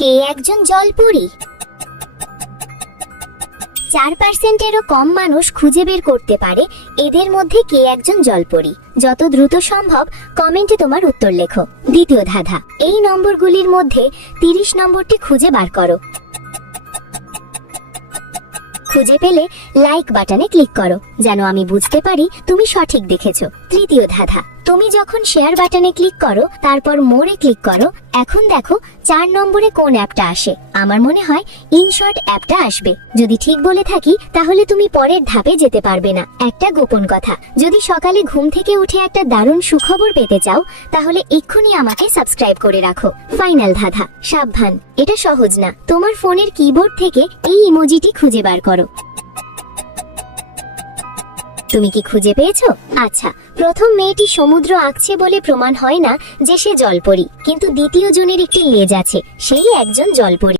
কে একজন জলপরী? 4%-এরও কম মানুষ খুঁজে বের করতে পারে এদের মধ্যে কে একজন জলপরী। যত দ্রুত সম্ভব কমেন্টে তোমার উত্তর লেখো। দ্বিতীয় ধাঁধা, এই নম্বরগুলির মধ্যে 30 নম্বরটি খুঁজে বার করো। খুঁজে পেলে লাইক বাটনে ক্লিক করো, যেন আমি বুঝতে পারি তুমি সঠিক দেখেছো। তৃতীয় ধাঁধা, তুমি যখন শেয়ার বাটনে ক্লিক করো তারপর মোরে ক্লিক করো, এখন দেখো 4 নম্বরে কোন অ্যাপটা আসে। আমার মনে হয় ইনশর্ট অ্যাপটা আসবে। যদি ঠিক বলে থাকি তাহলে তুমি পরের ধাপে যেতে পারবে না। একটা গোপন কথা, যদি সকালে ঘুম থেকে উঠে একটা দারুণ সুখবর পেতে চাও তাহলে এক্ষুনি আমাকে সাবস্ক্রাইব করে রাখো। ফাইনাল ধাঁধা, সাবধান, এটা সহজ না। তোমার ফোনের কিবোর্ড থেকে এই ইমোজিটি খুঁজে বার করো। তুমি কি খুঁজে পেয়েছো? আচ্ছা, প্রথম মেয়েটি সমুদ্র আঁকছে বলে প্রমাণ হয় না যে সে জলপরী, কিন্তু দ্বিতীয় জনের একটি লেজ আছে, সেই একজন জলপরী।